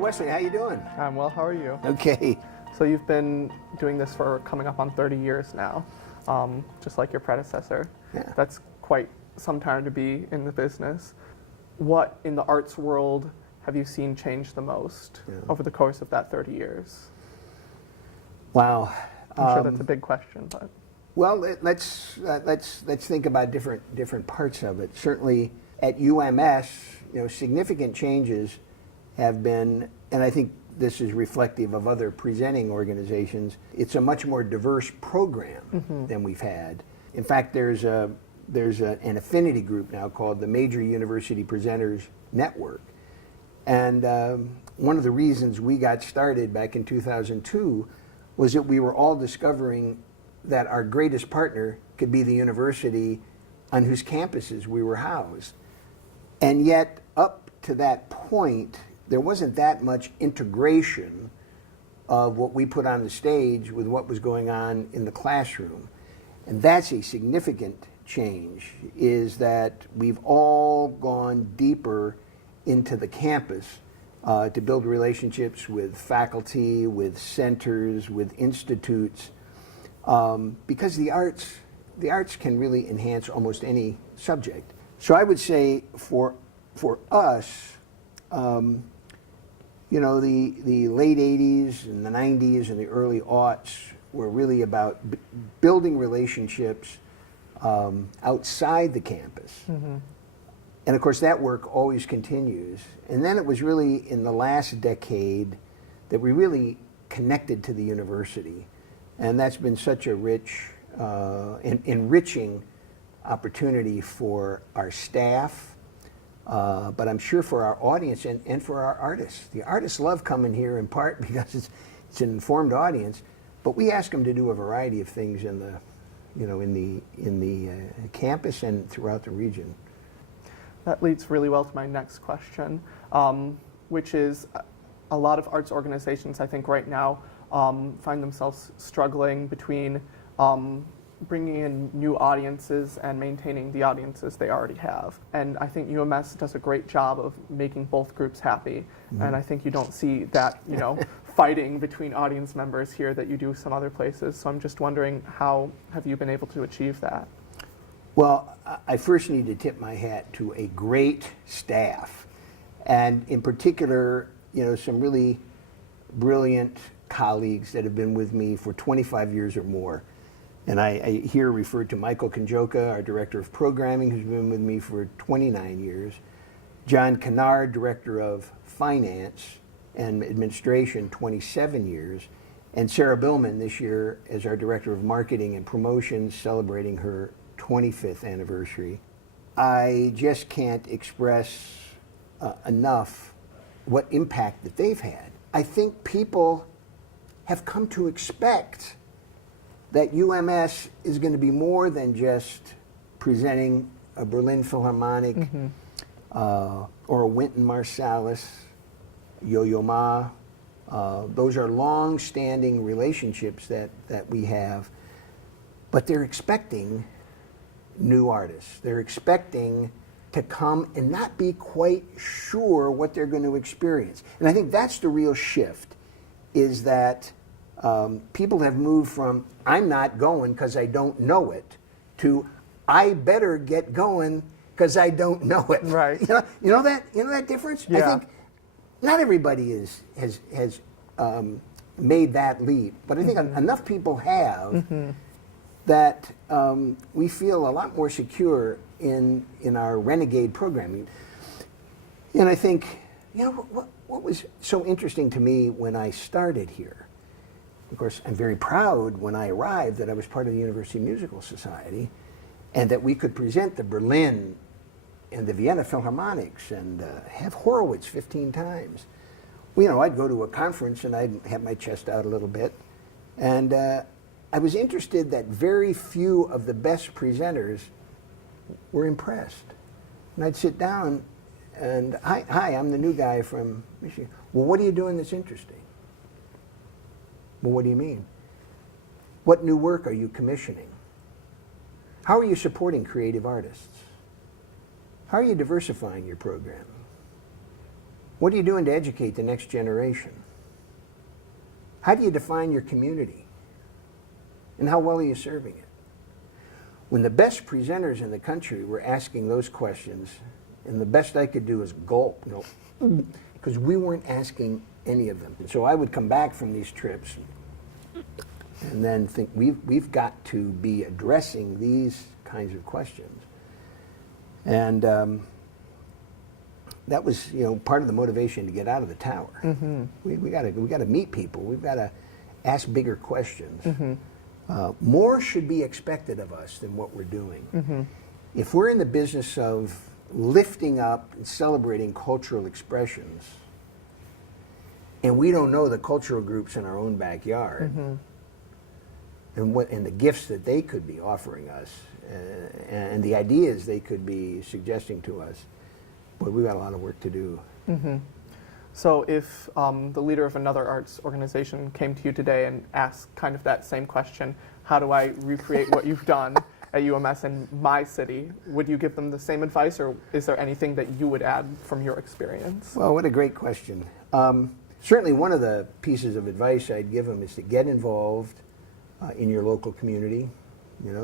Dr. Westley, how you doing? I'm well, how are you? Okay. So you've been doing this for coming up on 30 years now, just like your predecessor. Yeah. That's quite some time to be in the business. What in the arts world have you seen change the most over the course of that 30 years? Wow. I'm sure that's a big question, but. Well, let's think about different parts of it. Certainly at UMS, significant changes have been, and I think this is reflective of other presenting organizations. It's a much more diverse program than we've had. In fact, there's an affinity group now called the Major University Presenters Network. And one of the reasons we got started back in 2002 was that we were all discovering that our greatest partner could be the university on whose campuses we were housed. And yet, up to that point, there wasn't that much integration of what we put on the stage with what was going on in the classroom. And that's a significant change, is that we've all gone deeper into the campus to build relationships with faculty, with centers, with institutes, because the arts can really enhance almost any subject. So I would say for us, the late 80s and the 90s and the early aughts were really about building relationships outside the campus. And of course, that work always continues. And then it was really in the last decade that we really connected to the university. And that's been such a rich and enriching opportunity for our staff, but I'm sure for our audience and for our artists. The artists love coming here in part because it's an informed audience, but we ask them to do a variety of things in the campus and throughout the region. That leads really well to my next question, which is a lot of arts organizations, I think right now, find themselves struggling between bringing in new audiences and maintaining the audiences they already have. And I think UMS does a great job of making both groups happy. And I think you don't see that, fighting between audience members here that you do some other places. So I'm just wondering, how have you been able to achieve that? Well, I first need to tip my hat to a great staff, and in particular, some really brilliant colleagues that have been with me for 25 years or more. And I here referred to Michael Konjoka, our Director of Programming, who's been with me for 29 years, John Kennard, Director of Finance and Administration, 27 years, and Sarah Billman this year as our Director of Marketing and Promotions, celebrating her 25th anniversary. I just can't express enough what impact that they've had. I think people have come to expect that UMS is going to be more than just presenting a Berlin Philharmonic or a Wynton Marsalis, Yo-Yo Ma. Those are long-standing relationships that we have, but they're expecting new artists. They're expecting to come and not be quite sure what they're going to experience. And I think that's the real shift, is that people have moved from, I'm not going because I don't know it, to, I better get going because I don't know it. Right. You know that difference? Yeah. I think not everybody has made that leap, but I think enough people have that we feel a lot more secure in our renegade programming. And I think, what was so interesting to me when I started here, of course, I'm very proud when I arrived that I was part of the University Musical Society and that we could present the Berlin and the Vienna Philharmonics and have Horowitz 15 times. I'd go to a conference and I'd have my chest out a little bit. And I was interested that very few of the best presenters were impressed. And I'd sit down and, hi, I'm the new guy from Michigan. Well, what are you doing that's interesting? Well, what do you mean? What new work are you commissioning? How are you supporting creative artists? How are you diversifying your program? What are you doing to educate the next generation? How do you define your community? And how well are you serving it? When the best presenters in the country were asking those questions, and the best I could do is gulp, because we weren't asking any of them. And so I would come back from these trips and then think, we've got to be addressing these kinds of questions. And that was, part of the motivation to get out of the tower. Mm-hmm. We got to meet people. We've got to ask bigger questions. Mm-hmm. More should be expected of us than what we're doing. Mm-hmm. If we're in the business of lifting up and celebrating cultural expressions, and we don't know the cultural groups in our own backyard, mm-hmm. and the gifts that they could be offering us, and the ideas they could be suggesting to us, boy, we've got a lot of work to do. Mm-hmm. So if the leader of another arts organization came to you today and asked kind of that same question, how do I recreate what you've done at UMS in my city, would you give them the same advice, or is there anything that you would add from your experience? Well, what a great question. Certainly one of the pieces of advice I'd give them is to get involved in your local community.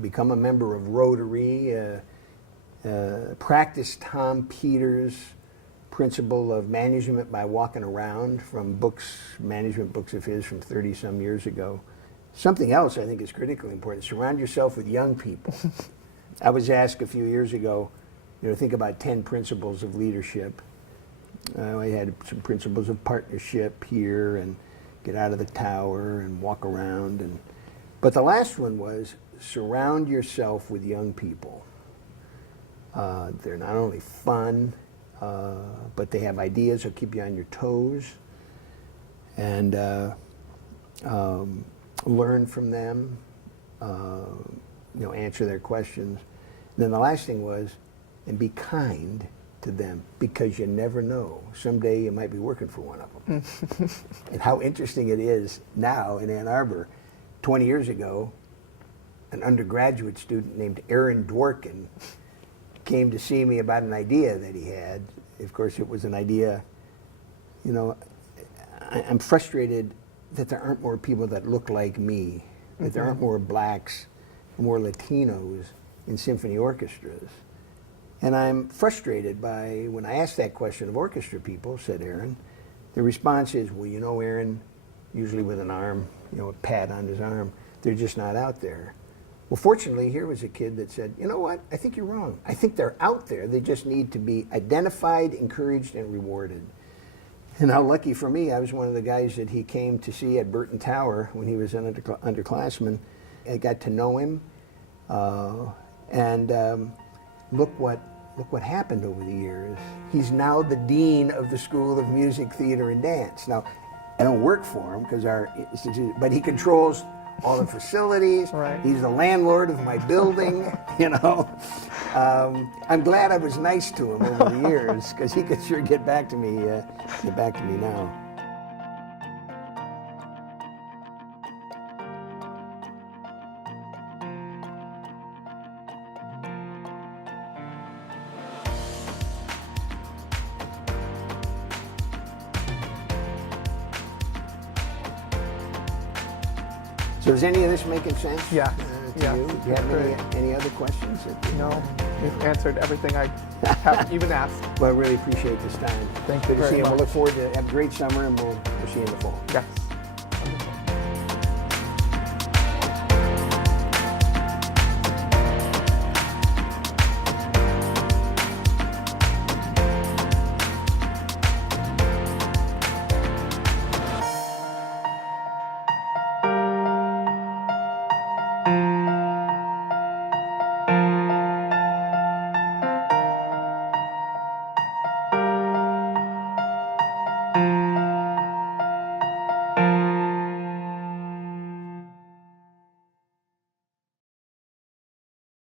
Become a member of Rotary, practice Tom Peters' principle of management by walking around from management books of his from 30-some years ago. Something else I think is critically important, surround yourself with young people. I was asked a few years ago, think about 10 principles of leadership. I had some principles of partnership here, and get out of the tower and walk around. But the last one was surround yourself with young people. They're not only fun, but they have ideas that'll keep you on your toes, and learn from them, answer their questions. And then the last thing was, and be kind to them, because you never know. Someday you might be working for one of them. And how interesting it is now in Ann Arbor. 20 years ago, an undergraduate student named Aaron Dworkin came to see me about an idea that he had. Of course, it was an idea, I'm frustrated that there aren't more people that look like me, that mm-hmm. there aren't more blacks, more Latinos in symphony orchestras. And I'm frustrated by, when I ask that question of orchestra people, said Aaron, the response is, well, Aaron, usually with an arm, a pat on his arm, they're just not out there. Well, fortunately, here was a kid that said, you know what, I think you're wrong. I think they're out there. They just need to be identified, encouraged, and rewarded. And how lucky for me, I was one of the guys that he came to see at Burton Tower when he was an underclassman. I got to know him, and look what happened over the years. He's now the dean of the School of Music, Theater, and Dance. Now, I don't work for him because our institute, but he controls all the facilities. Right. He's the landlord of my building. I'm glad I was nice to him over the years, because he could sure get back to me now. So is any of this making sense? Yeah. To you? Do you have any other questions? No, you've answered everything I haven't even asked. Well, I really appreciate this time. Thank you Good to see very you. much. We'll look forward to have a great summer, and we'll see you in the fall. Yes.